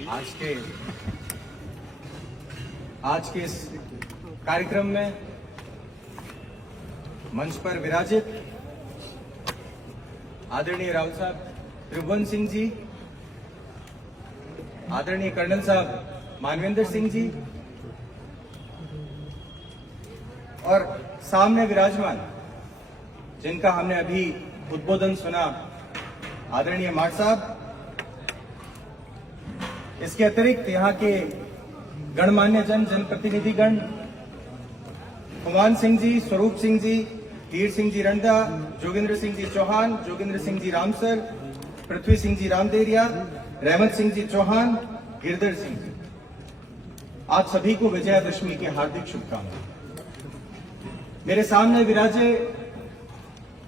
आज के इस कार्यक्रम में मंच पर विराजित आदरणीय राहुल साहब त्रिभुवन सिंह जी, आदरणीय कर्नल साहब मानवेंद्र सिंह जी और सामने विराजमान जिनका हमने अभी उद्बोधन सुना, आदरणीय माट साहब। इसके अतिरिक्त यहाँ के गणमान्य जनप्रतिनिधिगण कुमान सिंह जी, स्वरूप सिंह जी, तीर सिंह जी रंडा, जोगिंद्र सिंह जी चौहान, जोगिंद्र सिंह जी रामसर, पृथ्वी सिंह जी रामदेरिया, रहमत सिंह जी चौहान, गिरधर सिंह जी, आप सभी को विजयादशमी की हार्दिक शुभकामनाएं। मेरे सामने विराजे,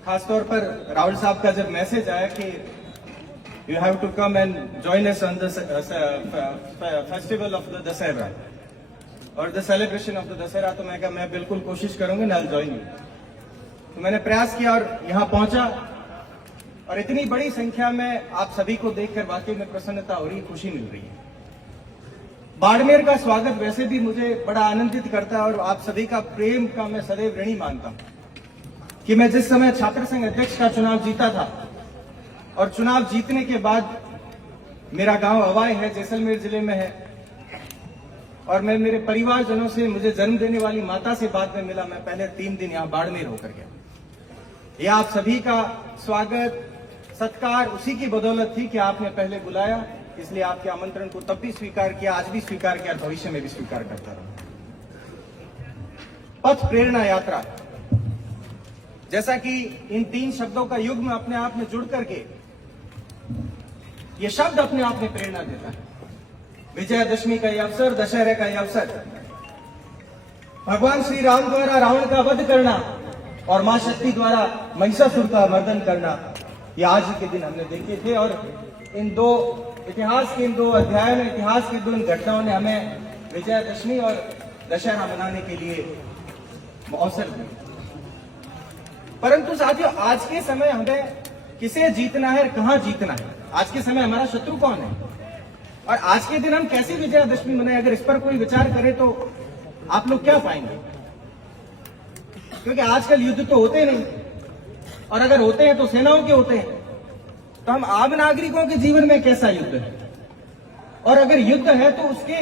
खासतौर पर राहुल साहब का जब मैसेज आया कि you have to come and join us on the festival of the Dussehra और the celebration of the Dussehra, तो मैं कहा मैं बिल्कुल कोशिश करूंगा ना ज्वाइन। तो मैंने प्रयास किया और यहां पहुंचा और इतनी बड़ी संख्या में आप सभी को देखकर वाकई में प्रसन्नता हो रही, खुशी मिल रही है। बाड़मेर का स्वागत वैसे भी मुझे बड़ा आनंदित करता है और आप सभी का प्रेम का मैं सदैव ऋणी मानता हूं कि मैं जिस समय छात्र संघ अध्यक्ष का चुनाव जीता था और चुनाव जीतने के बाद मेरा गांव अवाय है, जैसलमेर जिले में है, और मैं मेरे परिवारजनों से, मुझे जन्म देने वाली माता से बाद में मिला। मैं पहले 3 दिन यहां बाड़मेर होकर गया। ये आप सभी का स्वागत सत्कार उसी की बदौलत थी कि आपने पहले बुलाया, इसलिए आपके आमंत्रण को तब भी स्वीकार किया, आज भी स्वीकार किया, भविष्य में भी स्वीकार करता रहूं। पथ प्रेरणा यात्रा, जैसा कि इन 3 शब्दों का युग्म अपने आप में जुड़ करके ये शब्द अपने आप में प्रेरणा देता है। विजयादशमी का यह अवसर, दशहरे का यह अवसर, भगवान श्री राम द्वारा रावण का वध करना और मां शक्ति द्वारा महिषासुर का मर्दन करना, ये आज के दिन हमने देखे थे। और इन 2 इतिहास के इन 2 अध्यायों में, इतिहास की 2 घटनाओं ने हमें विजयादशमी और दशहरा मनाने के लिए अवसर दिया। परंतु साथियों, आज के समय हमें किसे जीतना है, कहां जीतना है, आज के समय हमारा शत्रु कौन है और आज के दिन हम कैसे विजयादशमी मनाएं, अगर इस पर कोई विचार करे तो आप लोग क्या पाएंगे? क्योंकि आजकल युद्ध तो होते नहीं, और अगर होते हैं तो सेनाओं के होते हैं। तो हम आम नागरिकों के जीवन में कैसा युद्ध है, और अगर युद्ध है तो उसके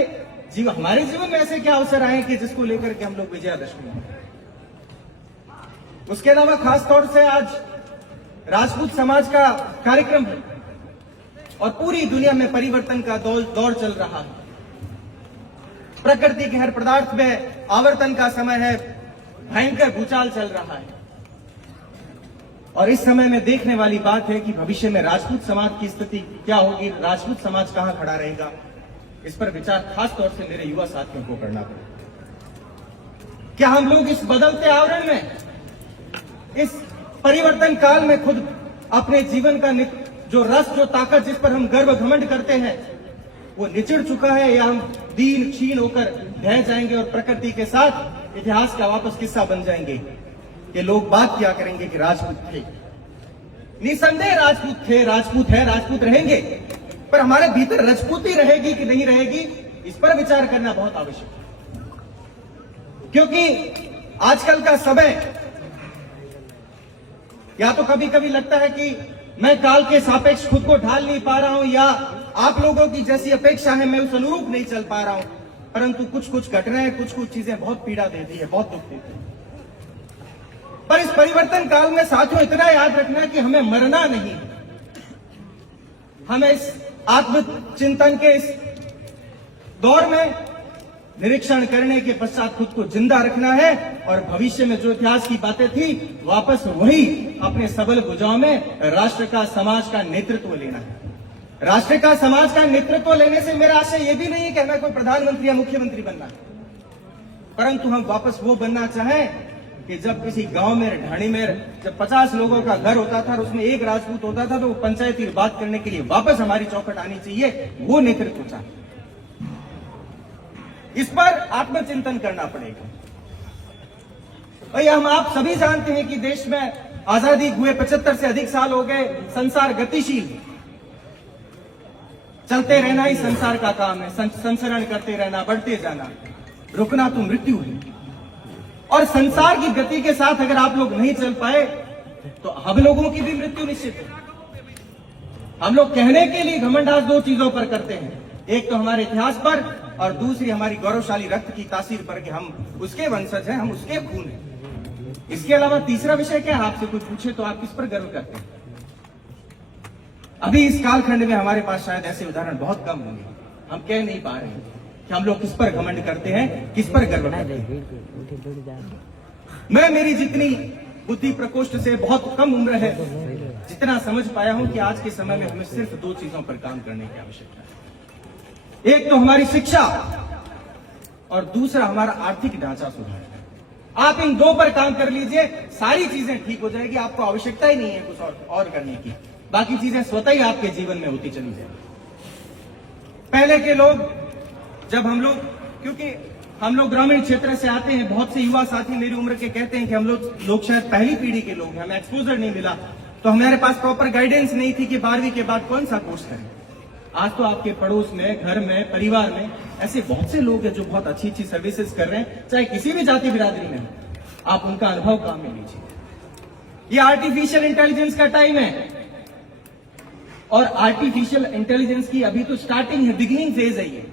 हमारे जीवन में ऐसे क्या अवसर आए कि जिसको लेकर के हम लोग विजयादशमी मनाएं? उसके अलावा खास तौर से आज राजपूत समाज का कार्यक्रम है और पूरी दुनिया में परिवर्तन का दौर चल रहा है। प्रकृति के हर पदार्थ में आवर्तन का समय है, भयंकर भूचाल चल रहा है। और इस समय में देखने वाली बात है कि भविष्य में राजपूत समाज की स्थिति क्या होगी, राजपूत समाज कहां खड़ा रहेगा, इस पर विचार खास तौर से मेरे युवा साथियों को करना पड़ेगा। क्या हम लोग इस बदलते आवरण में, इस परिवर्तन काल में खुद अपने जीवन का जो रस, जो ताकत, जिस पर हम गर्व घमंड करते हैं, वो निचड़ चुका है, या हम दीन क्षीण होकर ढह जाएंगे और प्रकृति के साथ इतिहास का वापस किस्सा बन जाएंगे कि लोग बात क्या करेंगे कि राजपूत थे। निसंदेह राजपूत थे, राजपूत है, राजपूत रहेंगे, पर हमारे भीतर राजपूती रहेगी कि नहीं रहेगी, इस पर विचार करना बहुत आवश्यक है। क्योंकि आजकल का समय, या तो कभी कभी लगता है कि मैं काल के सापेक्ष खुद को ढाल नहीं पा रहा हूं, या आप लोगों की जैसी अपेक्षा है मैं उस अनुरूप नहीं चल पा रहा हूं, परंतु कुछ घटनाएं, कुछ चीजें बहुत पीड़ा देती है, बहुत दुख देती है। पर इस परिवर्तन काल में साथियों इतना याद रखना कि हमें मरना नहीं, हमें इस आत्मचिंतन के इस दौर में निरीक्षण करने के पश्चात खुद को जिंदा रखना है और भविष्य में जो इतिहास की बातें थी वापस वही अपने सबल भुजाओं में राष्ट्र का, समाज का नेतृत्व लेना है। राष्ट्र का, समाज का नेतृत्व लेने से मेरा आशय यह भी नहीं है कि हमें कोई प्रधानमंत्री या मुख्यमंत्री बनना है, परंतु हम वापस वो बनना चाहें कि जब किसी गांव में, ढाणी में जब 50 लोगों का घर होता था और उसमें एक राजपूत होता था, तो वो पंचायती बात करने के लिए वापस हमारी चौखट आनी चाहिए, वो नेतृत्व चाहिए। इस पर आत्मचिंतन करना पड़ेगा। भैया, हम आप सभी जानते हैं कि देश में आजादी हुए 75 से अधिक साल हो गए, संसार गतिशील, चलते रहना ही संसार का काम है, संसरण करते रहना, बढ़ते जाना, रुकना तो मृत्यु है। और संसार की गति के साथ अगर आप लोग नहीं चल पाए तो हम लोगों की भी मृत्यु निश्चित है। हम लोग कहने के लिए घमंड आज दो चीजों पर करते हैं, एक तो हमारे इतिहास पर और दूसरी हमारी गौरवशाली रक्त की तासीर पर कि हम उसके वंशज हैं, हम उसके खून हैं। इसके अलावा तीसरा विषय क्या है, आपसे कोई पूछे तो आप किस पर गर्व करते हैं? अभी इस कालखंड में हमारे पास शायद ऐसे उदाहरण बहुत कम होंगे, हम कह नहीं पा रहे हैं कि हम लोग किस पर घमंड करते हैं, किस पर गर्व करते हैं। मैं मेरी जितनी बुद्धि प्रकोष्ठ से बहुत कम उम्र है, जितना समझ पाया हूं कि आज के समय में हमें सिर्फ दो चीजों पर काम करने की आवश्यकता है, एक तो हमारी शिक्षा और दूसरा हमारा आर्थिक ढांचा सुधार। आप इन दो पर काम कर लीजिए, सारी चीजें ठीक हो जाएगी, आपको आवश्यकता ही नहीं है कुछ और करने की, बाकी चीजें स्वतः ही आपके जीवन में होती चली जाएगी। पहले के लोग, जब हम लोग, क्योंकि हम लोग ग्रामीण क्षेत्र से आते हैं, बहुत से युवा साथी मेरी उम्र के कहते हैं कि हम लोग शायद पहली पीढ़ी के लोग हैं, हमें एक्सपोजर नहीं मिला, तो हमारे पास प्रॉपर गाइडेंस नहीं थी कि 12वीं के बाद कौन सा कोर्स करें। आज तो आपके पड़ोस में, घर में, परिवार में ऐसे बहुत से लोग हैं जो बहुत अच्छी अच्छी सर्विसेज कर रहे हैं, चाहे किसी भी जाति बिरादरी में, आप उनका अनुभव काम में लीजिए। ये आर्टिफिशियल इंटेलिजेंस का टाइम है और आर्टिफिशियल इंटेलिजेंस की अभी तो स्टार्टिंग है, बिगिनिंग फेज है ये,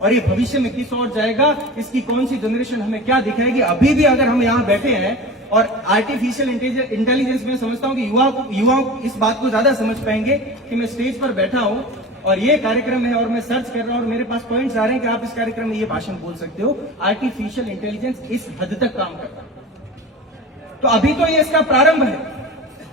और ये भविष्य में किस ओर जाएगा, इसकी कौन सी जनरेशन हमें क्या दिखाएगी। अभी भी अगर हम यहां बैठे हैं और आर्टिफिशियल इंटेलिजेंस में समझता हूं कि युवाओं इस बात को ज्यादा समझ पाएंगे कि मैं स्टेज पर बैठा हूं और ये कार्यक्रम है और मैं सर्च कर रहा हूं और मेरे पास पॉइंट्स आ रहे हैं कि आप इस कार्यक्रम में ये भाषण बोल सकते हो। आर्टिफिशियल इंटेलिजेंस इस हद तक काम करता है, तो अभी तो ये इसका प्रारंभ है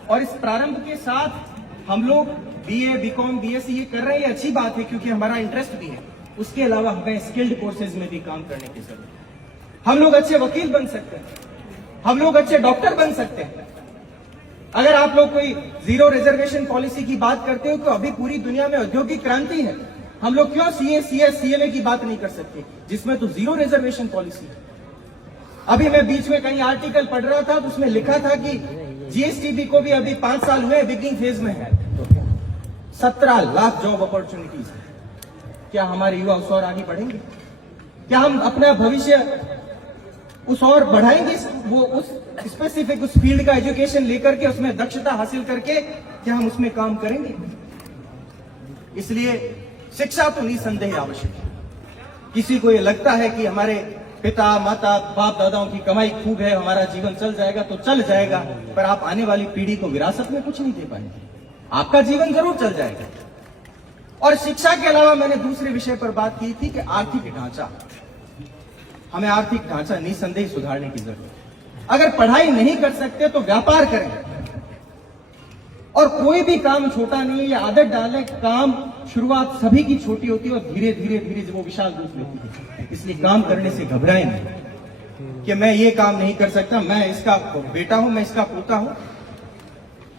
और इस प्रारंभ के साथ हम लोग बीए, बीकॉम, बीएससी ये कर रहे हैं, ये अच्छी बात है क्योंकि हमारा इंटरेस्ट भी है। उसके अलावा हमें स्किल्ड कोर्सेज में भी काम करने की जरूरत है। हम लोग अच्छे वकील बन सकते हैं, हम लोग अच्छे डॉक्टर बन सकते हैं। अगर आप लोग कोई जीरो रिजर्वेशन पॉलिसी की बात करते हो तो अभी पूरी दुनिया में औद्योगिक क्रांति है, हम लोग क्यों सीए, सीएस, सीएमए की बात नहीं कर सकते जिसमें तो जीरो रिजर्वेशन पॉलिसी है। अभी मैं बीच में कहीं आर्टिकल पढ़ रहा था तो उसमें लिखा था कि जीएसटीबी को भी अभी 5 साल हुए, बिगिनिंग फेज में है, 17 लाख जॉब अपॉर्चुनिटीज है। क्या हमारे युवा उस और आगे बढ़ेंगे? क्या हम अपना भविष्य उस और बढ़ाएंगे? वो उस स्पेसिफिक उस फील्ड का एजुकेशन लेकर के उसमें दक्षता हासिल करके क्या हम उसमें काम करेंगे? इसलिए शिक्षा तो निसंदेह आवश्यक है। किसी को ये लगता है कि हमारे पिता, माता, बाप दादाओं की कमाई खूब है, हमारा जीवन चल जाएगा, तो चल जाएगा, पर आप आने वाली पीढ़ी को विरासत में कुछ नहीं दे पाएंगे। आपका जीवन जरूर चल जाएगा। और शिक्षा के अलावा मैंने दूसरे विषय पर बात की थी कि आर्थिक ढांचा, हमें आर्थिक ढांचा निसंदेह सुधारने की जरूरत है। अगर पढ़ाई नहीं कर सकते तो व्यापार करें, और कोई भी काम छोटा नहीं है, ये आदत डालें, काम शुरुआत सभी की छोटी होती है और धीरे धीरे धीरे वो विशाल रूप लेती है। इसलिए काम करने से घबराएं नहीं कि मैं ये काम नहीं कर सकता, मैं इसका बेटा हूं, मैं इसका पोता हूं।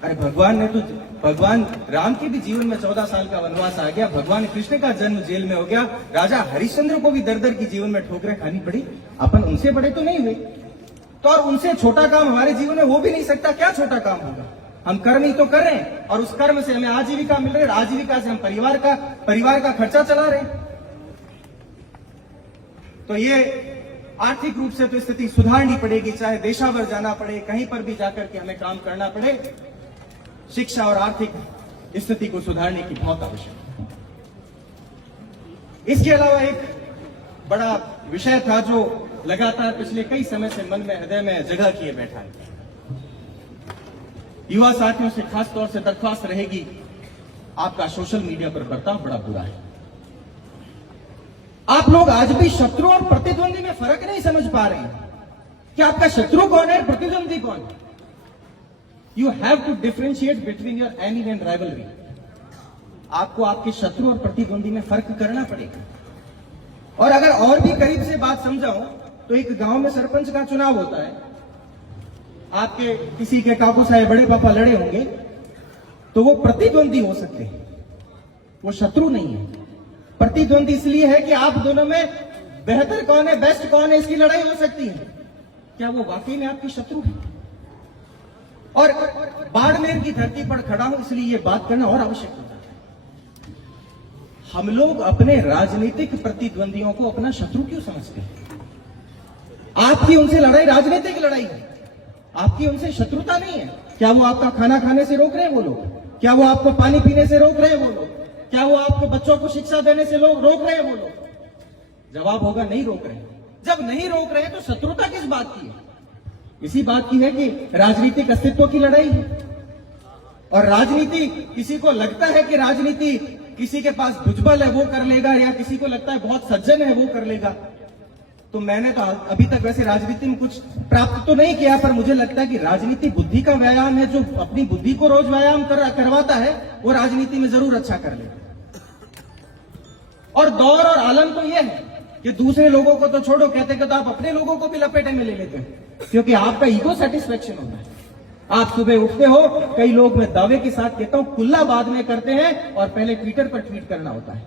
अरे भगवान ने तो, भगवान राम के भी जीवन में 14 साल का वनवास आ गया, भगवान कृष्ण का जन्म जेल में हो गया, राजा हरिश्चंद्र को भी दर दर की जीवन में ठोकरें खानी पड़ी। अपन उनसे बड़े तो नहीं हुए, तो और उनसे छोटा काम हमारे जीवन में हो भी नहीं सकता। क्या छोटा काम होगा? हम कर्म ही तो कर रहे हैं और उस कर्म से हमें आजीविका मिल रही है, आजीविका से हम परिवार का खर्चा चला रहे हैं। तो ये आर्थिक रूप से तो स्थिति सुधारनी पड़ेगी, चाहे देशावर जाना पड़े, कहीं पर भी जाकर के हमें काम करना पड़े। शिक्षा और आर्थिक स्थिति को सुधारने की बहुत आवश्यकता है। इसके अलावा एक बड़ा विषय था जो लगातार पिछले कई समय से मन में, हृदय में जगह किए बैठा है। युवा साथियों से खास तौर से दरख्वास्त रहेगी, आपका सोशल मीडिया पर बर्ताव बड़ा बुरा है। आप लोग आज भी शत्रु और प्रतिद्वंदी में फर्क नहीं समझ पा रहे हैं कि आपका शत्रु कौन है, प्रतिद्वंदी कौन है। You have to differentiate between your enemy and rivalry. आपको आपके शत्रु और प्रतिद्वंदी में फर्क करना पड़ेगा। और अगर और भी करीब से बात समझाऊं तो एक गांव में सरपंच का चुनाव होता है, आपके किसी के काकू साहब, बड़े पापा लड़े होंगे, तो वो प्रतिद्वंदी हो सकते हैं, वो शत्रु नहीं है। प्रतिद्वंदी इसलिए है कि आप दोनों में बेहतर कौन है, बेस्ट कौन है, इसकी लड़ाई हो सकती है। क्या वो वाकई में आपकी शत्रु है? और बाड़मेर की धरती पर खड़ा हूं इसलिए ये बात करना और आवश्यक होता है। हम लोग अपने राजनीतिक प्रतिद्वंदियों को अपना शत्रु क्यों समझते हैं? आपकी उनसे लड़ाई राजनीतिक लड़ाई है, आपकी उनसे शत्रुता नहीं है। क्या वो आपका खाना खाने से रोक रहे हैं वो लोग? क्या वो आपको पानी पीने से रोक रहे हैं वो लोग? क्या वो आपके बच्चों को शिक्षा देने से लोग रोक रहे हैं वो लोग? जवाब होगा नहीं रोक रहे हैं। जब नहीं रोक रहे हैं तो शत्रुता किस बात की है? इसी बात की है कि राजनीतिक अस्तित्व की लड़ाई है। और राजनीति, किसी को लगता है कि राजनीति किसी के पास भुजबल है वो कर लेगा, या किसी को लगता है बहुत सज्जन है वो कर लेगा। तो मैंने तो अभी तक वैसे राजनीति में कुछ प्राप्त तो नहीं किया, पर मुझे लगता है कि राजनीति बुद्धि का व्यायाम है। जो अपनी बुद्धि को रोज व्यायाम करवाता है वो राजनीति में जरूर अच्छा कर लेगा। और दौर और आलम तो यह है कि दूसरे लोगों को तो छोड़ो, कहते तो आप अपने लोगों को भी लपेटे में ले लेते हैं, क्योंकि आपका ईगो सेटिस्फेक्शन होता है। आप सुबह उठते हो, कई लोग, मैं दावे के साथ कहता हूं, कुल्ला बाद में करते हैं और पहले ट्विटर पर ट्वीट करना होता है।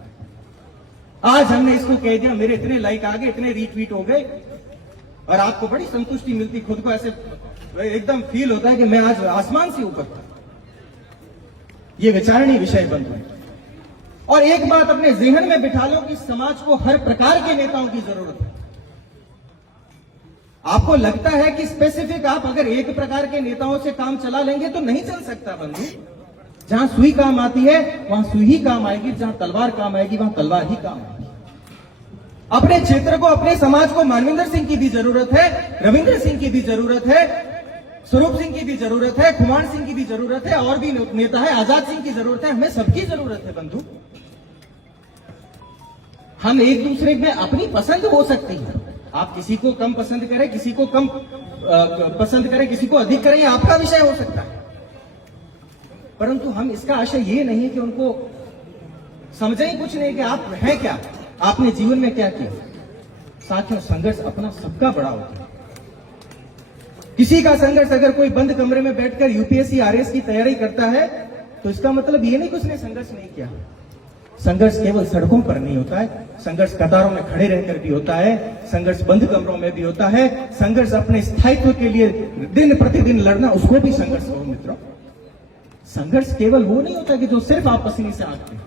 आज हमने इसको कह दिया, मेरे इतने लाइक आ गए, इतने रीट्वीट हो गए, और आपको बड़ी संतुष्टि मिलती, खुद को ऐसे एकदम फील होता है कि मैं आज आसमान से ऊपर था। ये विचारणीय विषय बन रहे। और एक बात अपने जहन में बिठा लो कि समाज को हर प्रकार के नेताओं की जरूरत है। आपको लगता है कि स्पेसिफिक आप अगर एक प्रकार के नेताओं से काम चला लेंगे तो नहीं चल सकता बंधु। जहां सुई काम आती है वहां सुई ही काम आएगी, जहां तलवार काम आएगी वहां तलवार ही काम आएगी। अपने क्षेत्र को, अपने समाज को मानविंदर सिंह की भी जरूरत है, रविंद्र सिंह की भी जरूरत है, स्वरूप सिंह की भी जरूरत है, कुमार सिंह की भी जरूरत है, और भी नेता है, आजाद सिंह की जरूरत है। हमें सबकी जरूरत है बंधु। हम एक दूसरे में अपनी पसंद हो सकती है। आप किसी को कम पसंद करें, किसी को कम पसंद करें, किसी को अधिक करें, आपका विषय हो सकता है। परंतु हम इसका आशय ये नहीं है कि उनको समझे ही कुछ नहीं कि आप हैं क्या, आपने जीवन में क्या किया। साथियों, संघर्ष अपना सबका बड़ा होता है। किसी का संघर्ष, अगर कोई बंद कमरे में बैठकर यूपीएससी आरएस की तैयारी करता है तो इसका मतलब ये नहीं कि उसने संघर्ष नहीं किया। संघर्ष केवल सड़कों पर नहीं होता है, संघर्ष कतारों में खड़े रहकर भी होता है, संघर्ष बंद कमरों में भी होता है, संघर्ष अपने स्थायित्व के लिए दिन प्रतिदिन लड़ना, उसको भी संघर्ष हो मित्रों। संघर्ष केवल वो नहीं होता कि जो सिर्फ आप पसीने से आंकते हैं।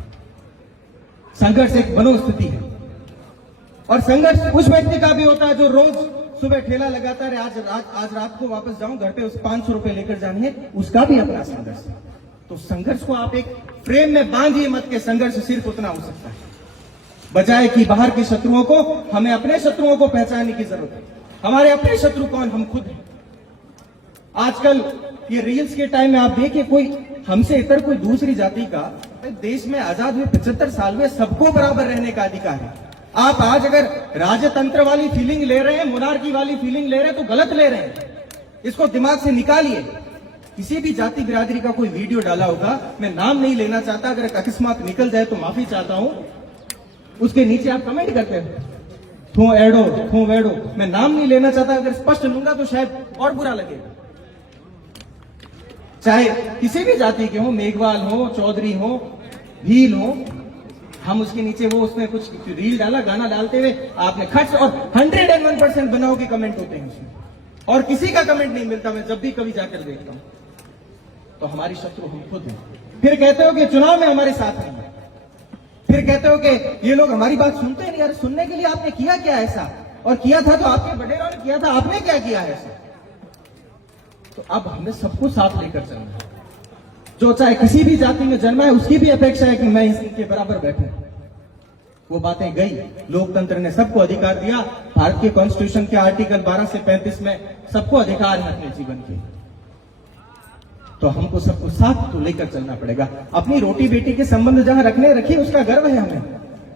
संघर्ष एक मनोस्थिति है। और संघर्ष उस व्यक्ति का भी होता है जो रोज सुबह ठेला लगाता है, आज रात को वापस जाऊं, घर पे उस 500 रुपए लेकर जाने हैं, उसका भी अपना संघर्ष है। तो संघर्ष को आप एक फ्रेम में बांधिए मत के संघर्ष सिर्फ उतना हो सकता है, बजाय कि बाहर के शत्रुओं को, हमें अपने शत्रुओं को पहचानने की जरूरत है। हमारे अपने शत्रु कौन? हम खुद हैं। आजकल ये रील्स के टाइम में आप देखिए, कोई हमसे इतर कोई दूसरी जाति का, देश में आजाद हुए 75 साल में सबको बराबर रहने का अधिकार है। आप आज अगर राजतंत्र वाली फीलिंग ले रहे हैं, मोनार्की वाली फीलिंग ले रहे हैं, तो गलत ले रहे हैं। इसको दिमाग से निकालिए। किसी भी जाति बिरादरी का कोई वीडियो डाला होगा, मैं नाम नहीं लेना चाहता, अगर अकस्मात निकल जाए तो माफी चाहता हूं, उसके नीचे आप कमेंट करते हैं थू एडो, थू वेडो, मैं नाम नहीं लेना चाहता, अगर स्पष्ट लूंगा तो शायद और बुरा लगेगा। चाहे किसी भी जाति के हो, मेघवाल हो, चौधरी हो, भील हो, हम उसके नीचे वो उसमें कुछ रील डाला, गाना डालते हुए आपने खर्च, और 101% बनाओ के कमेंट होते हैं उसमें, और किसी का कमेंट नहीं मिलता। मैं जब भी कभी जाकर देखता हूं तो हमारी शत्रु हम खुद हैं। फिर कहते हो कि चुनाव में हमारे साथ नहीं है, फिर कहते हो कि ये लोग हमारी बात सुनते नहीं। यार, सुनने के लिए आपने किया क्या ऐसा? और किया था तो आपके बड़ेरों ने किया था, आपने क्या किया है ऐसा? तो अब हमें सबको साथ लेकर चलना है। जो चाहे किसी भी जाति में जन्मा है, उसकी भी अपेक्षा है कि मैं इनके बराबर बैठूं। वो बातें गई। लोकतंत्र ने सबको अधिकार दिया। भारत के कॉन्स्टिट्यूशन के आर्टिकल 12 से 35 में सबको अधिकार है अपने जीवन के। तो हमको सबको साथ तो लेकर चलना पड़ेगा। अपनी रोटी बेटी के संबंध जहां रखिए, उसका गर्व है हमें,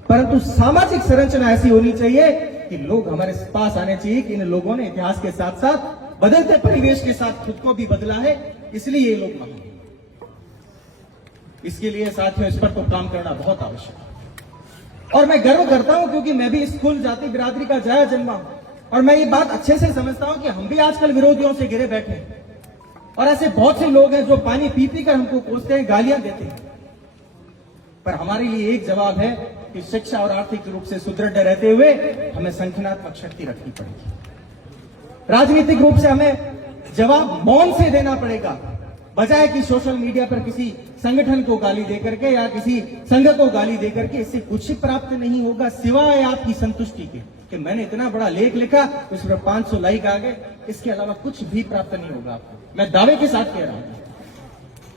परंतु सामाजिक संरचना ऐसी होनी चाहिए कि लोग हमारे पास आने चाहिए कि इन लोगों ने इतिहास के साथ साथ बदलते परिवेश के साथ खुद को भी बदला है, इसलिए ये लोग महान। इसके लिए साथियों इस पर तो काम करना बहुत आवश्यक है। और मैं गर्व करता हूं क्योंकि मैं भी इस कुल जाति बिरादरी का जाया जन्मा हूं, और मैं ये बात अच्छे से समझता हूं कि हम भी आजकल विरोधियों से घिरे बैठे हैं। और ऐसे बहुत से लोग हैं जो पानी पी पी कर हमको कोसते हैं, गालियां देते हैं। पर हमारे लिए एक जवाब है कि शिक्षा और आर्थिक रूप से सुदृढ़ रहते हुए हमें संगठनात्मक शक्ति रखनी पड़ेगी। राजनीतिक रूप से हमें जवाब मौन से देना पड़ेगा। बजाय कि सोशल मीडिया पर किसी संगठन को गाली देकर के या किसी संघ को गाली देकर के इससे कुछ ही प्राप्त नहीं होगा सिवाय आपकी संतुष्टि के कि मैंने इतना बड़ा लेख लिखा, उस पर 500 लाइक आ गए, इसके अलावा कुछ भी प्राप्त नहीं होगा आपको। मैं दावे के साथ कह रहा हूं,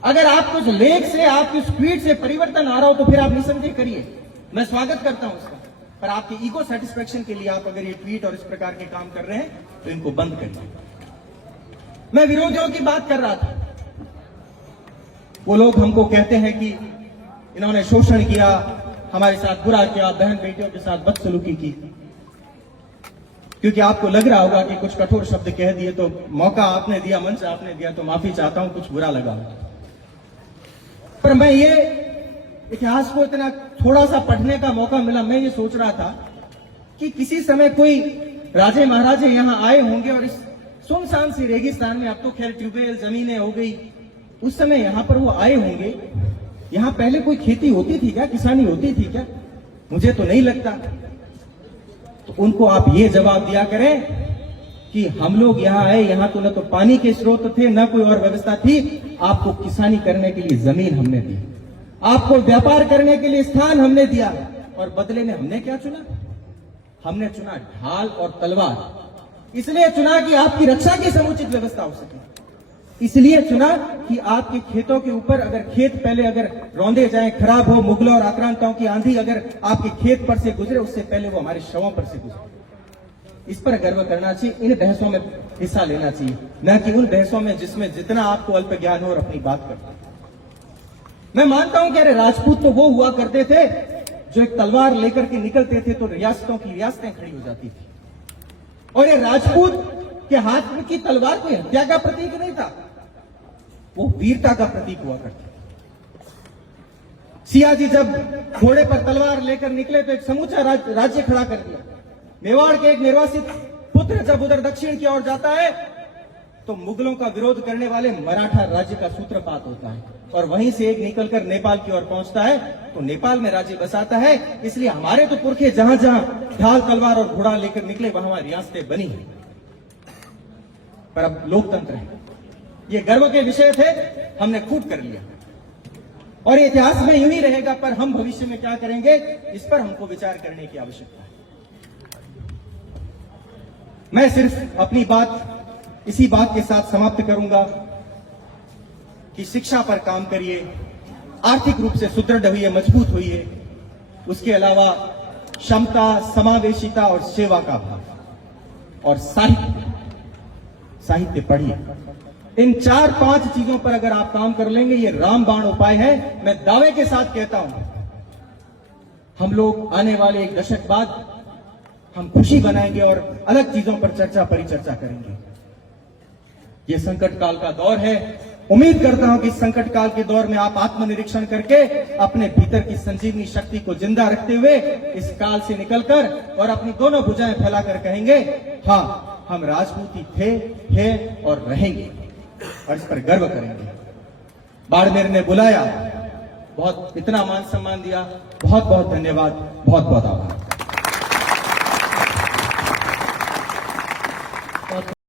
अगर आपको उस लेख से, आपकी उस ट्वीट से परिवर्तन आ रहा हो तो फिर आप निसंदेह करिए, मैं स्वागत करता हूं उसका। पर आपकी ईगो सेटिस्फेक्शन के लिए आप अगर ये ट्वीट और इस प्रकार के काम कर रहे हैं तो इनको बंद करिए। मैं विरोधियों की बात कर रहा था। वो लोग हमको कहते हैं कि इन्होंने शोषण किया, हमारे साथ बुरा किया, बहन बेटियों के साथ बदसलूकी की। क्योंकि आपको लग रहा होगा कि कुछ कठोर शब्द कह दिए तो मौका आपने दिया, मंच आपने दिया, तो माफी चाहता हूं, कुछ बुरा लगा। पर मैं ये इतिहास को इतना थोड़ा सा पढ़ने का मौका मिला, मैं ये सोच रहा था कि किसी समय कोई राजे महाराजे यहां आए होंगे और इस सुनसान सी रेगिस्तान में, अब तो खैर ट्यूबवेल जमीनें हो गई, उस समय यहां पर वो आए होंगे। यहां पहले कोई खेती होती थी क्या, किसानी होती थी क्या? मुझे तो नहीं लगता। तो उनको आप ये जवाब दिया करें कि हम लोग यहां आए, यहां तो न तो पानी के स्रोत थे, न कोई और व्यवस्था थी, आपको किसानी करने के लिए जमीन हमने दी, आपको व्यापार करने के लिए स्थान हमने दिया, और बदले में हमने क्या चुना? हमने चुना ढाल और तलवार। इसलिए चुना कि आपकी रक्षा की समुचित व्यवस्था हो सके, इसलिए चुना कि आपके खेतों के ऊपर अगर खेत पहले अगर रौंदे जाएं, खराब हो, मुगलों और आक्रांताओं की आंधी अगर आपके खेत पर से गुजरे, उससे पहले वो हमारे शवों पर से गुजरे। इस पर गर्व करना चाहिए, इन बहसों में हिस्सा लेना चाहिए, न कि उन बहसों में जिसमें जितना आपको अल्प ज्ञान हो और अपनी बात करते। मैं मानता हूं कि अरे राजपूत तो वो हुआ करते थे जो एक तलवार लेकर के निकलते थे तो रियासतों की रियासतें खड़ी हो जाती थी, और ये राजपूत के हाथ में की तलवार कोई हत्या का प्रतीक नहीं था, वो वीरता का प्रतीक हुआ करती। सियाजी जब घोड़े पर तलवार लेकर निकले तो एक समूचा राज्य खड़ा कर दिया। मेवाड़ के एक निर्वासित पुत्र जब उधर दक्षिण की ओर जाता है तो मुगलों का विरोध करने वाले मराठा राज्य का सूत्रपात होता है, और वहीं से एक निकलकर नेपाल की ओर पहुंचता है तो नेपाल में राज्य बसाता है। इसलिए हमारे तो पुरखे जहां जहां ढाल तलवार और घोड़ा लेकर निकले वहां रियासतें बनी हैं। पर अब लोकतंत्र है, ये गर्व के विषय थे, हमने खूब कर लिया और ये इतिहास में यूं ही रहेगा। पर हम भविष्य में क्या करेंगे, इस पर हमको विचार करने की आवश्यकता है। मैं सिर्फ अपनी बात इसी बात के साथ समाप्त करूंगा कि शिक्षा पर काम करिए, आर्थिक रूप से सुदृढ़ हुई, मजबूत हुई है। उसके अलावा क्षमता, समावेशिता और सेवा का भाव, और साहित्य पढ़िए। इन 4-5 चीजों पर अगर आप काम कर लेंगे, ये रामबाण उपाय है। मैं दावे के साथ कहता हूं, हम लोग आने वाले 1 दशक बाद हम खुशी बनाएंगे और अलग चीजों पर चर्चा परिचर्चा करेंगे। ये संकट काल का दौर है। उम्मीद करता हूं कि इस संकट काल के दौर में आप आत्मनिरीक्षण करके अपने भीतर की संजीवनी शक्ति को जिंदा रखते हुए इस काल से निकलकर और अपनी दोनों भुजाएं फैलाकर कहेंगे, हाँ, हम राजपूती थे, हैं और रहेंगे, और इस पर गर्व करेंगे। बाड़मेर ने बुलाया, बहुत इतना मान सम्मान दिया, बहुत बहुत धन्यवाद, बहुत बहुत आभार।